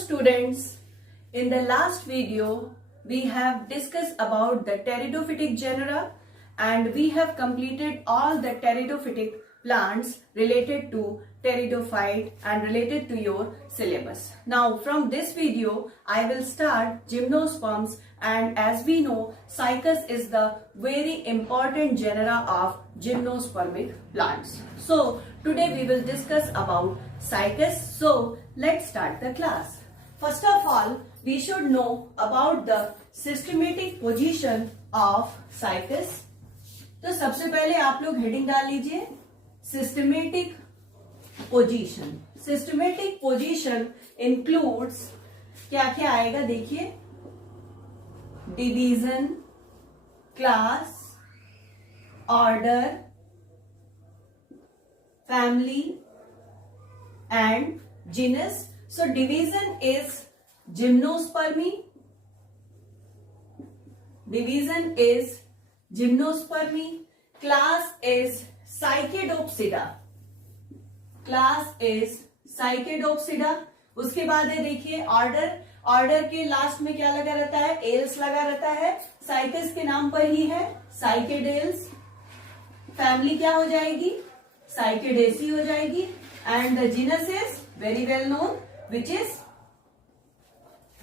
students, in the last video we have discussed about the pteridophytic genera and we have completed all the pteridophytic plants related to pteridophyte and related to your syllabus. Now from this video I will start gymnosperms, and as we know Cycas is the very important genera of gymnospermic plants. So today we will discuss about Cycas. So let's start the class. First of all, we should know about the systematic position of Cycas. तो सबसे पहले आप लोग heading डाल लीजिए systematic position. Systematic position includes क्या क्या आएगा देखिए, division, class, order, family and genus. So division is gymnospermy. Division is gymnospermy. Class is Cycadopsida. Class is Cycadopsida. उसके बाद है देखिए ऑर्डर. ऑर्डर के लास्ट में क्या लगा रहता है? एल्स लगा रहता है. साइकस के नाम पर ही है साइकेडेल्स. फैमिली क्या हो जाएगी? साइकेडेसी हो जाएगी. And the genus is very well known, which is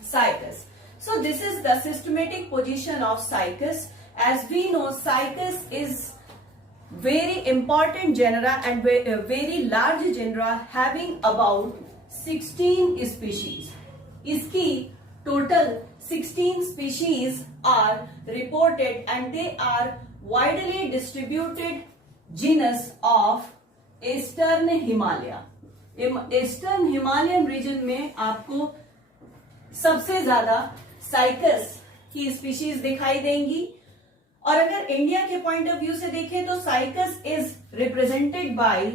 Cycas. So this is the systematic position of Cycas. As we know, Cycas is very important genera and very large genera having about 16 species. इसकी total 16 species are reported and they are widely distributed genus of Eastern Himalaya. Eastern Himalayan region में आपको सबसे ज्यादा cycas की species दिखाई देंगी. और अगर इंडिया के पॉइंट ऑफ व्यू से देखें तो cycas is represented by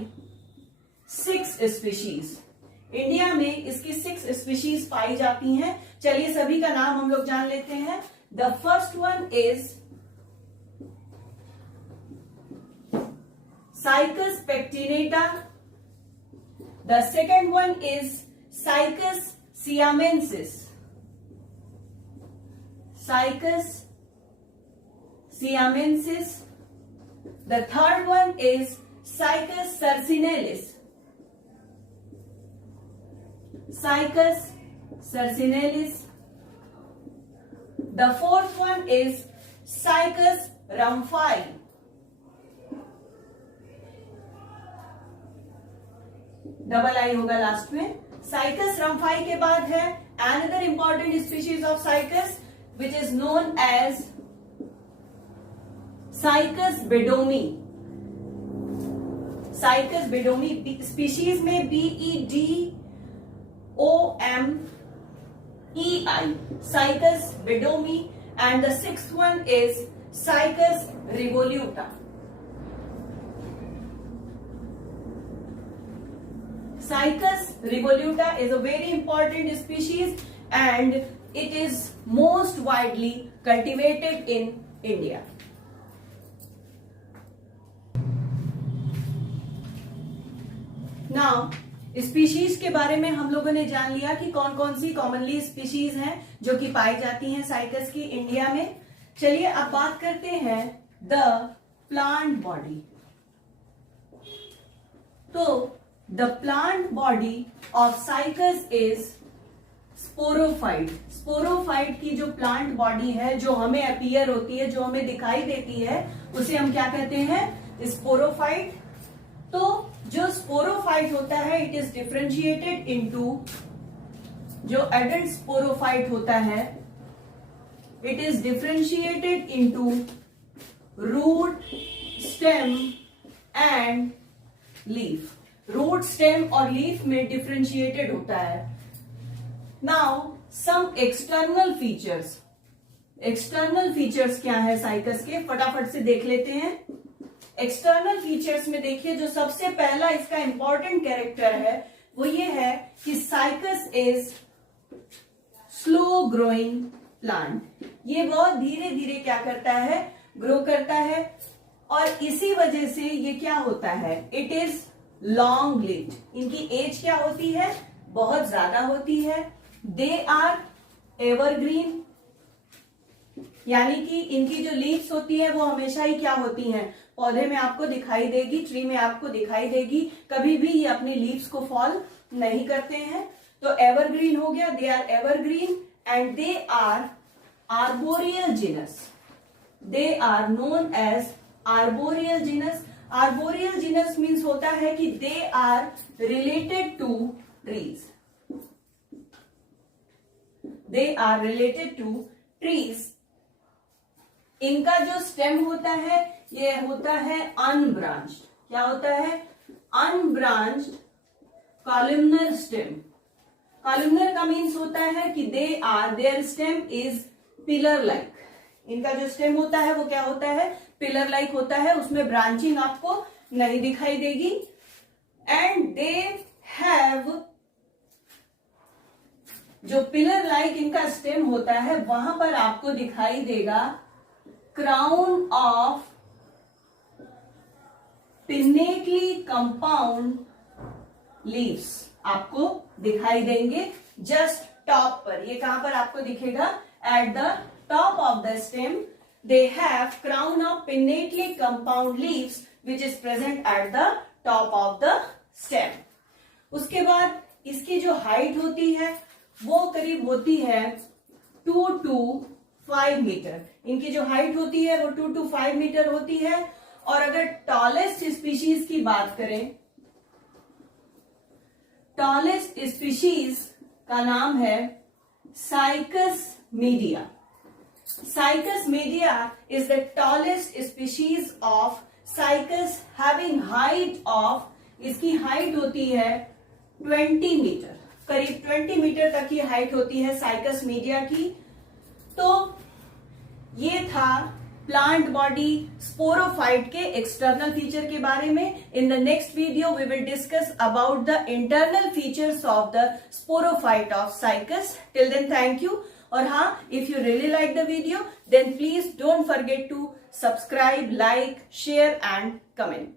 6 species. India में इसकी 6 स्पीशीज पाई जाती हैं. चलिए सभी का नाम हम लोग जान लेते हैं. The first one is Cycas pectinata. The second one is Cycas siamensis. Cycas siamensis. The third one is Cycas sarcinalis. Cycas sarcinalis. The fourth one is Cycas rumphii. Double I होगा लास्ट में. Cycas rumphii के बाद है another important species of Cycas which is known as Cycas beddomei. Cycas beddomei species में BEDOMEI. Cycas beddomei. And the sixth one is Cycas revoluta. Cycas revoluta is a very important species and it is most widely cultivated in India. Now, species के बारे में हम लोगों ने जान लिया कि कौन कौन सी कॉमनली स्पीशीज हैं जो कि पाई जाती हैं साइकस की इंडिया में. चलिए अब बात करते हैं द प्लांट बॉडी. तो The plant body of Cycas is sporophyte. Sporophyte की जो plant body है, जो हमें appear होती है, जो हमें दिखाई देती है, उसे हम क्या कहते हैं? Sporophyte. तो जो sporophyte होता है, it is differentiated into, जो adult sporophyte होता है, it is differentiated into root, stem and leaf. Root, stem और लीफ में डिफ्रेंशिएटेड होता है. Now some external features. External features क्या है साइकस के, फटाफट से देख लेते हैं. एक्सटर्नल फीचर्स में देखिए जो सबसे पहला इसका इंपॉर्टेंट कैरेक्टर है वो ये है कि cycas is slow growing plant. ये बहुत धीरे धीरे क्या करता है? ग्रो करता है. और इसी वजह से ये क्या होता है? It is long lived. इनकी एज क्या होती है? बहुत ज्यादा होती है. दे आर एवरग्रीन, यानी कि इनकी जो लीव्स होती है वो हमेशा ही क्या होती हैं, पौधे में आपको दिखाई देगी, ट्री में आपको दिखाई देगी, कभी भी ये अपनी लीव्स को फॉल नहीं करते हैं। तो एवरग्रीन हो गया, they are evergreen and they are arboreal genus, they are known as arboreal genus. Arboreal genus means होता है कि they are related to trees, they are related to trees. इनका जो स्टेम होता है ये होता है अनब्रांच्ड, क्या होता है, अनब्रांच्ड कॉलमनर स्टेम। कॉलमनर का मीन्स होता है कि they are, their stem is pillar like, इनका जो स्टेम होता है वो क्या होता है, पिलर लाइक होता है, उसमें ब्रांचिंग आपको नहीं दिखाई देगी। एंड दे हैव, जो पिलर लाइक इनका स्टेम होता है वहां पर आपको दिखाई देगा crown of pinnately compound leaves आपको दिखाई देंगे जस्ट टॉप पर। ये कहां पर आपको दिखेगा, at the top of the stem they have crown of pinnately compound leaves which is present at the top of the stem. उसके बाद इसकी जो हाइट होती है वो करीब होती है 2 to 5 मीटर। इनकी जो हाइट होती है वो 2 to 5 मीटर होती है। और अगर टॉलेस्ट स्पीशीज की बात करें, टॉलेस्ट स्पीशीज का नाम है cycas media. Cycas media is the tallest species of cycas, having height of, इसकी हाइट होती है 20 मीटर, करीब 20 मीटर तक की हाइट होती है साइकस मीडिया की। तो ये था प्लांट बॉडी स्पोरोफाइट के एक्सटर्नल फीचर के बारे में। In the next video we will discuss about the internal features of the sporophyte of Cycas. Till then thank you. और हाँ, if you really like the video then please don't forget to subscribe, like, share and comment.